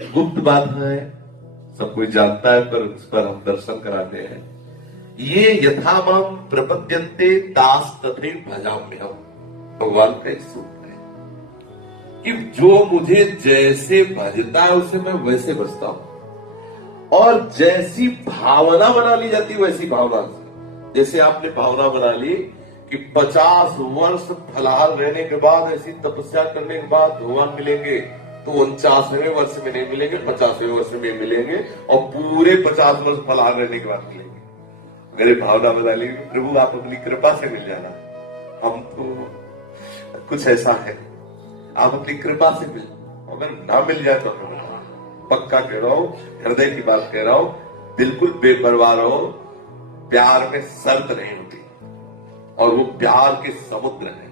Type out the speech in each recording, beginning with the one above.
गुप्त बात है, सब कोई जानता है, पर उस पर हम दर्शन कराते हैं। ये यथामाम प्रपद्यन्ते दास तथैव भजाम्यहम्, भगवान का एक सूत्र है कि जो मुझे जैसे भजता है उसे मैं वैसे भजता हूं, और जैसी भावना बना ली जाती है वैसी भावना से। जैसे आपने भावना बना ली कि 50 वर्ष फलाहार रहने के बाद, ऐसी तपस्या करने के बाद भगवान मिलेंगे, तो 49वें वर्ष में नहीं मिलेंगे, 50वें वर्ष में मिलेंगे, और पूरे 50 वर्ष फलाहार रहने के बाद मिलेंगे। मेरे भावना बना ली प्रभु आप अपनी कृपा से मिल जाना, हम तो कुछ ऐसा है, आप अपनी कृपा से मिल, अगर ना मिल जाए तो पक्का कह रहा हूं, हृदय की बात कह रहा हूं, बिल्कुल बेपरवाह रहो। प्यार में शर्त नहीं होती, और वो प्यार के समुद्र है,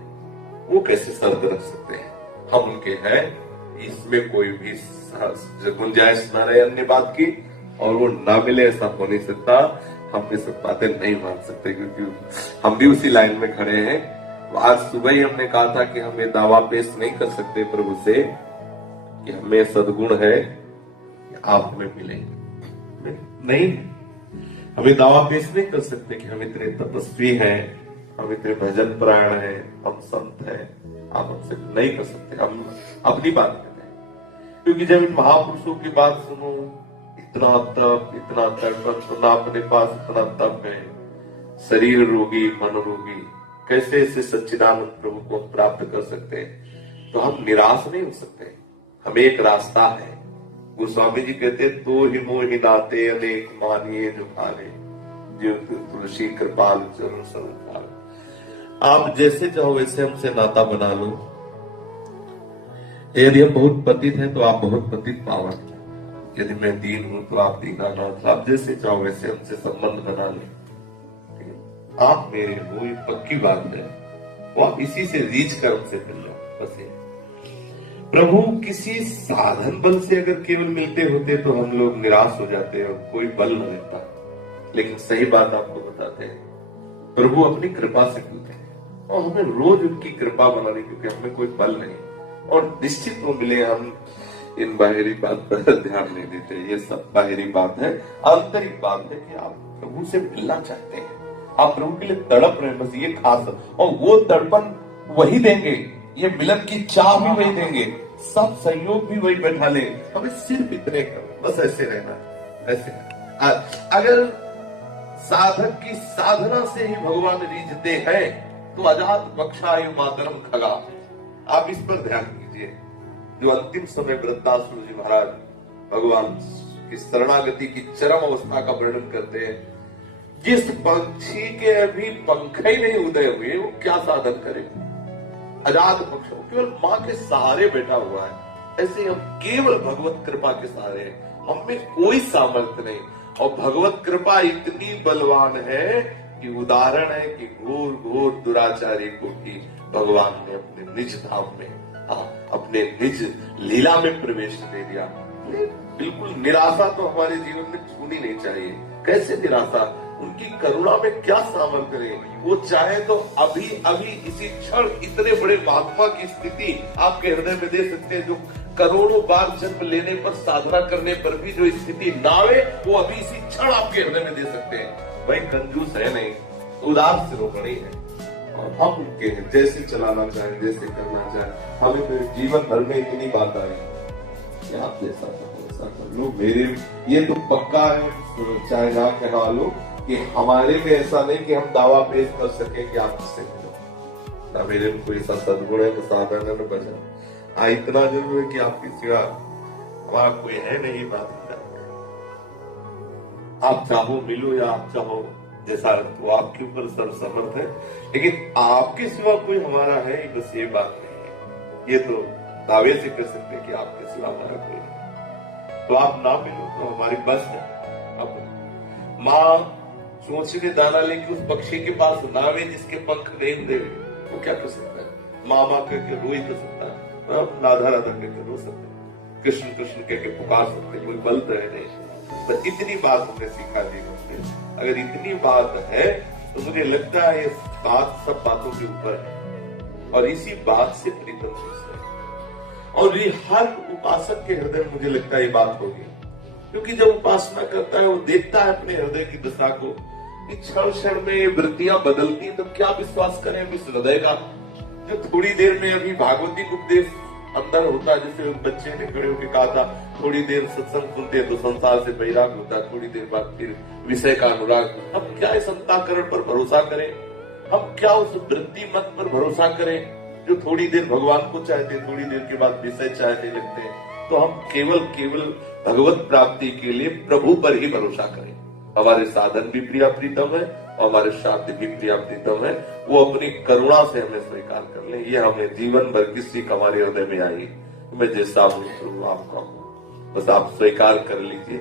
वो कैसे शर्त रख सकते हैं? हम उनके हैं, इसमें कोई भी गुंजाइश ना रहे अन्य बात की, और वो ना मिले ऐसा हो नहीं सकता। हम ये सब बातें नहीं मान सकते, क्योंकि हम भी उसी लाइन में खड़े हैं। आज सुबह ही हमने कहा था कि हम ये दावा पेश नहीं कर सकते प्रभु से कि हमें सद्गुण है, आप हमें मिलेंगे, नहीं, हमें दावा पेश नहीं कर सकते कि हम इतने तपस्वी हैं, हम इतने भजन परायण हैं, हम संत हैं, आप हमसे नहीं कर सकते। हम अपनी बात करते हैं, क्योंकि जब इन महापुरुषों की बात सुनो, इतना तप, इतना तर्पण, सुना अपने पास इतना तप है, शरीर रोगी मन रोगी, कैसे इसे सच्चिदानंद प्रभु को प्राप्त कर सकते हैं? तो हम निराश नहीं हो सकते। हमें एक रास्ता है, गोस्वामी जी कहते तो ही मोहि नाते अनेक मानिए जो भाले, जो तुलसी कृपाल चरण सर्वकाल। आप जैसे चाहो वैसे हमसे नाता बना लो। यदि हम बहुत पतित हैं तो आप बहुत पतित पावन, यदि मैं दीन हूं तो आप दीनानाथ, आप जैसे चाहो वैसे हमसे संबंध बना लें। आप मेरे हो, ये पक्की बात है, वो आप इसी से रीच कर हमसे मिल जाओ, बस ये। प्रभु किसी साधन बल से अगर केवल मिलते होते तो हम लोग निराश हो जाते और कोई बल न मिलता, लेकिन सही बात आपको बताते हैं, प्रभु अपनी कृपा से मिलते हैं, और हमें रोज उनकी कृपा बनानी, क्योंकि हमें कोई बल नहीं, और निश्चित वो मिले। हम इन बाहरी बात पर ध्यान नहीं देते, ये सब बाहरी बात है। आंतरिक बात है कि आप प्रभु से मिलना चाहते हैं, आप प्रभु के लिए तड़प रहे हैं, बस ये खास, और वो तड़पन वही देंगे, ये मिलन की चाह भी वही देंगे, सब सहयोग भी वही बैठा ले। हमें सिर्फ इतने करो, बस ऐसे रहना, ऐसे। अगर साधक की साधना से ही भगवान रीझते हैं तो अजात बख्शायु मातरम खगा। आप इस पर ध्यान कीजिए। जो अंतिम समय वृद्धासुर जी महाराज भगवान की शरणागति की चरम अवस्था का वर्णन करते हैं, जिस पंछी के अभी पंख ही नहीं उदय हुए वो क्या साधन करे? अजात पक्ष केवल माँ के सहारे बैठा हुआ है। ऐसे हम केवल भगवत कृपा के सहारे हैं, हम में कोई सामर्थ्य नहीं, और भगवत कृपा इतनी बलवान है कि उदाहरण है कि घोर घोर दुराचारी को भी भगवान ने अपने निज धाम में, अपने निज लीला में प्रवेश दे दिया। बिल्कुल निराशा तो हमारे जीवन में छूनी नहीं चाहिए। कैसे निराशा? उनकी करुणा में क्या सामर्थ्य है? वो चाहे तो अभी अभी इसी क्षण इतने बड़े महात्मा की स्थिति आपके हृदय में दे सकते हैं, जो करोड़ों बार जन्म लेने पर, साधना करने पर भी जो स्थिति ना आवे, वो अभी इसी क्षण आपके हृदय में दे सकते हैं। भाई कंजूस है नहीं, उदार शिरोमणि है, और हम उनके हैं, जैसे चलाना चाहे, जैसे करना चाहे। हमें तो जीवन भर में इतनी बात आई कि आप जैसा वैसा कर लो, मेरे ये तो पक्का है, चाहे ना कहा लो, कि हमारे में ऐसा नहीं कि हम दावा पेश कर सके कि आप इससे ना मेरे में कोई ऐसा सद्गुण है, साधन है, न भजन। हाँ, इतना जरूर है कि आपकी सिवा हमारा कोई है नहीं। बात आप चाहो मिलो या आप चाहो जैसा, तो आपके ऊपर सर्व समर्थ है, लेकिन आपके सिवा कोई हमारा है, बस ये बात नहीं है। ये तो दावे से कर सकते हैं कि आपके सिवा हमारा कोई नहीं। तो आप ना मिलो तो हमारी बस है। अब माँ चोंच में दाना लेके उस पक्षी के पास नावे जिसके पंख नहीं दे, वो क्या कर सकता है? मामा करके रो ही तो सकता है, राधा राधा करके रो सकते हैं, कृष्ण कृष्ण करके पुकार सकते, कोई बल तो है नहीं। तो इतनी बात हमने सीखा जीवन में। अगर इतनी बात है तो मुझे लगता है ये बात सब बातों के ऊपर है, और इसी बात से प्रीतम है। और ये हर उपासक के हृदय में मुझे लगता है ये बात होगी, क्योंकि जब उपासना करता है वो देखता है अपने हृदय की दशा को कि क्षण क्षण में ये वृत्तियां बदलती, तो क्या विश्वास करें उस हृदय का जो थोड़ी देर में अभी भागवती उपदेश अंदर होता है। जैसे बच्चे ने खड़े होकर कहा था, थोड़ी देर सत्संग सुनते तो संसार से बैराग होता, थोड़ी देर बाद फिर विषय का अनुराग। हम क्या इस अंतःकरण पर भरोसा करें, हम क्या उस वृत्ति मत पर भरोसा करें जो थोड़ी देर भगवान को चाहते, थोड़ी देर के बाद विषय चाहने लगते हैं। तो हम केवल भगवत प्राप्ति के लिए प्रभु पर ही भरोसा करें। हमारे साधन भी प्रिया प्रीतम है और हमारे शास्त्र भी प्रिया प्रीतम है, वो अपनी करुणा से हमें स्वीकार कर ले। ये हमें जीवन भर की सीख हमारे हृदय में आई, मैं जैसा हूँ आपका हूँ, बस आप स्वीकार कर लीजिए।